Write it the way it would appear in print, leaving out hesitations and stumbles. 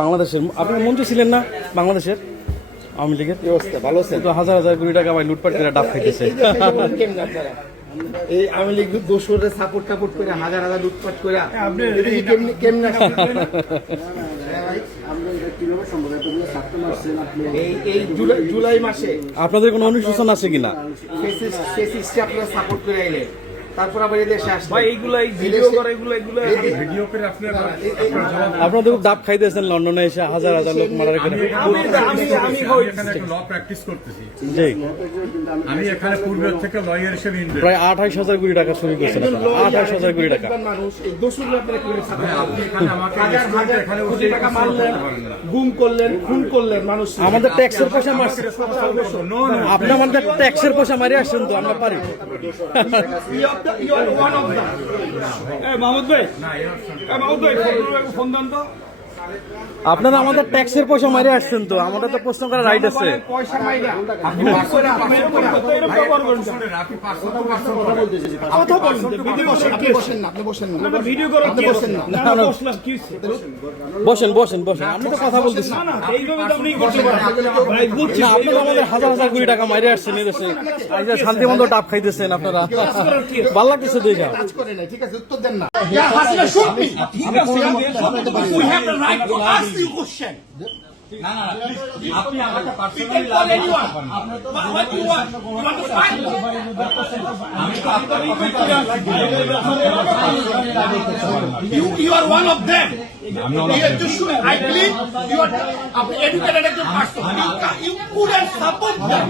বাংলাদেশের, আপনি মন্ত্রী ছিলেন না বাংলাদেশের আওয়ামী লীগের? ভালো আছে তো হাজার হাজার কোটি টাকা ভাই লুটপাট করে ডাব খাইতেছে। এই আওয়ামী লীগ দোষরে সাপোর্ট টাপোর্ট করে হাজার হাজার লুটপাট করে কেমনে এই জুলাই মাসে আপনাদের কোনো অনুশোচনা আছে কিনা? আপনারা সাপোর্ট করে আইলে তারপর আবার এদেশে আসলে ভাই এইগুলাই ভিডিও করে এগুলো ভিডিও করে আপনাদের খুব ডাব খাইতেছেন লন্ডনে এসে হাজার হাজার লোক মারা করে। আমি ল প্র্যাকটিস করতেছি। জি, আমি এখানে পূর্বের থেকে লয়ার হিসেবে প্রায় 28,000 কোটি টাকা চুরি করছেন আপনারা। 28,000 কোটি টাকা মানুষ এই দোষরে আপনারা করে আপনি এখানে আমাকে হাজার হাজার কোটি টাকা মারলেন, গুম করলেন, খুন করলেন মানুষ। আমাদের ট্যাক্সের পয়সা মারছে, আপনি আমাদের ট্যাক্সের পয়সা মারি আসছেন তো আমরা পারি। মাহমুদ ভাই ফোন দেন তো। আপনারা আমাদের ট্যাক্সের পয়সা মারি আসছেন তো, আমাদের তো প্রশ্ন করার রাইট আছে। পয়সা মাইরা আপনি ভিডিও করে বসেন বসেন বসেন, আমি তো কথা বলতেছি না। আপনারা আমাদের হাজার হাজার কোটি টাকা মারি আসছেন এদেশে, আজ শান্তিমন্দ ডাব খাইতেছেন আপনারা, ভালো লাগতেছে দেখা। ঠিক আছে, উত্তর দেন না। to ask you question. আপনি আমাকে You can call anyone. What do you want? You want to fight? You are one of them. I believe you are educated as a person. You couldn't support them.